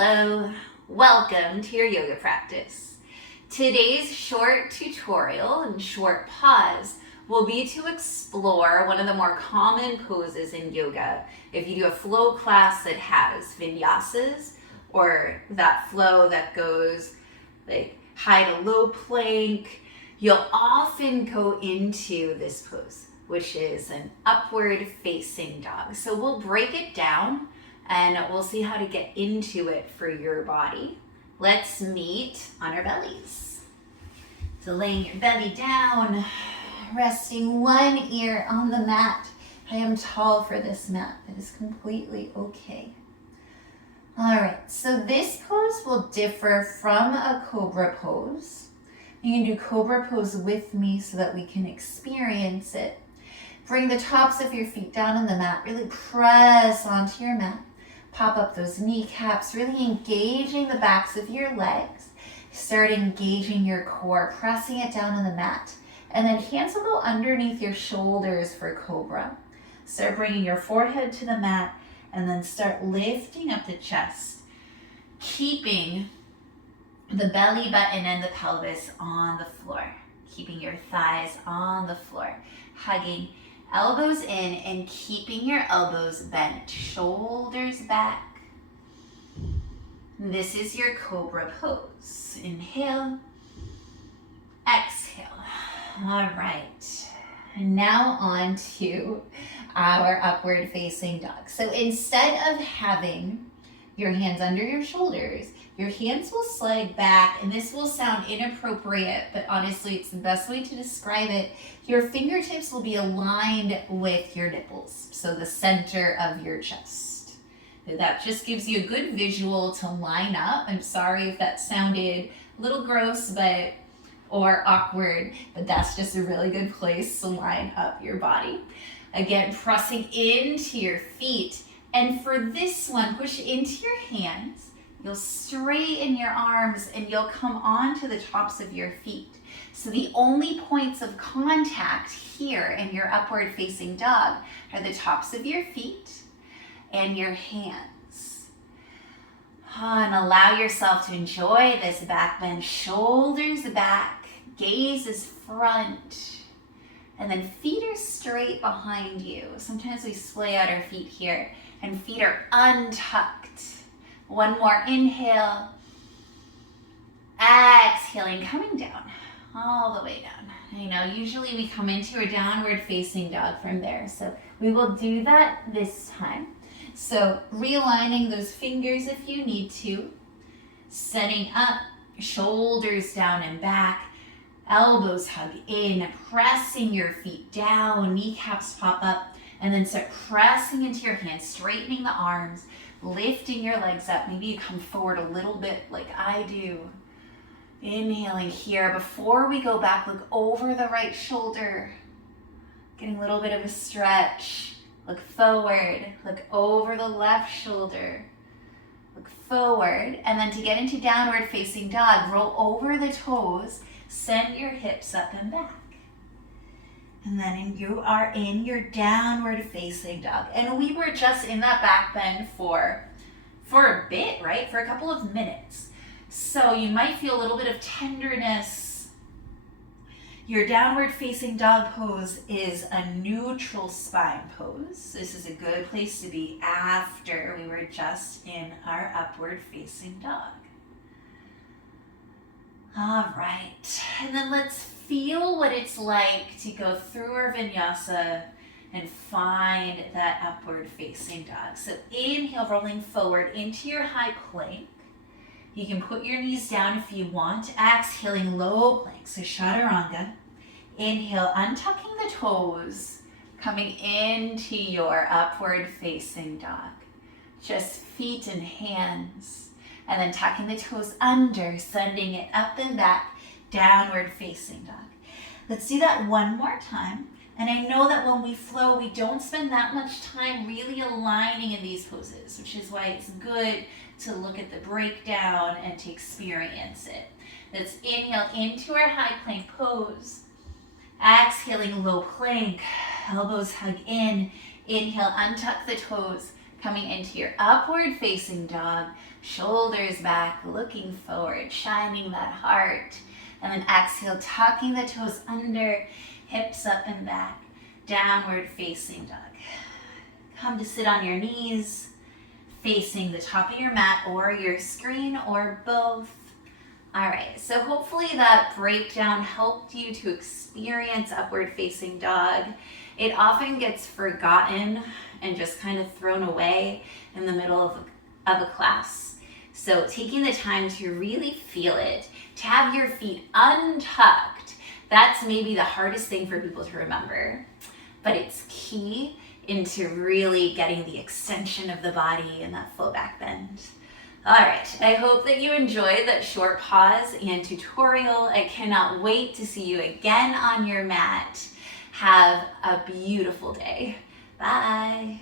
Hello, welcome to your yoga practice. Today's short tutorial and short pause will be to explore one of the more common poses in yoga. If you do a flow class that has vinyasas or that flow that goes like high to low plank, you'll often go into this pose, which is an upward facing dog. So we'll break it down and we'll see how to get into it for your body. Let's meet on our bellies. So laying your belly down, resting one ear on the mat. I am tall for this mat. That is completely okay. All right, so this pose will differ from a cobra pose. You can do cobra pose with me so that we can experience it. Bring the tops of your feet down on the mat. Really press onto your mat. Pop up those kneecaps, really engaging the backs of your legs. Start engaging your core, pressing it down on the mat. And then hands will go underneath your shoulders for cobra. Start bringing your forehead to the mat and then start lifting up the chest, keeping the belly button and the pelvis on the floor, keeping your thighs on the floor, hugging elbows in and keeping your elbows bent, shoulders back. This is your cobra pose. Inhale, exhale. All right, and now on to our upward facing dog. So instead of having your hands under your shoulders, your hands will slide back, and this will sound inappropriate, but honestly, it's the best way to describe it. Your fingertips will be aligned with your nipples, so the center of your chest. That just gives you a good visual to line up. I'm sorry if that sounded a little gross, or awkward, but that's just a really good place to line up your body. Again, pressing into your feet. And for this one, push into your hands. You'll straighten your arms and you'll come onto the tops of your feet. So the only points of contact here in your upward facing dog are the tops of your feet and your hands. And allow yourself to enjoy this back bend, shoulders back, gaze is front. And then feet are straight behind you. Sometimes we splay out our feet here and feet are untucked. One more inhale. Exhaling, coming down, all the way down. Usually we come into a downward facing dog from there. So we will do that this time. So realigning those fingers if you need to. Setting up, shoulders down and back. Elbows hug in, pressing your feet down, kneecaps pop up, and then start pressing into your hands, straightening the arms, lifting your legs up. Maybe you come forward a little bit like I do. Inhaling here. Before we go back, look over the right shoulder. Getting a little bit of a stretch. Look forward. Look over the left shoulder. Look forward. And then to get into downward facing dog, roll over the toes. Send your hips up and back. And then you are in your downward facing dog. And we were just in that back bend for a bit, right? For a couple of minutes. So you might feel a little bit of tenderness. Your downward facing dog pose is a neutral spine pose. This is a good place to be after we were just in our upward facing dog. All right, and then let's feel what it's like to go through our vinyasa and find that upward facing dog. So inhale, rolling forward into your high plank. You can put your knees down if you want. Exhaling, low plank, so chaturanga. Inhale, untucking the toes, coming into your upward facing dog. Just feet and hands. And then tucking the toes under, sending it up and back, downward facing dog. Let's do that one more time. And I know that when we flow, we don't spend that much time really aligning in these poses, which is why it's good to look at the breakdown and to experience it. Let's inhale into our high plank pose. Exhaling, low plank, elbows hug in. Inhale, untuck the toes, Coming into your upward facing dog, shoulders back, looking forward, shining that heart. And then exhale, tucking the toes under, hips up and back, downward facing dog. Come to sit on your knees, facing the top of your mat or your screen or both. All right, so hopefully that breakdown helped you to experience upward facing dog. It often gets forgotten and just kind of thrown away in the middle of a class. So taking the time to really feel it, to have your feet untucked, that's maybe the hardest thing for people to remember, but it's key into really getting the extension of the body and that full back bend. All right, I hope that you enjoyed that short pause and tutorial. I cannot wait to see you again on your mat. Have a beautiful day. Bye.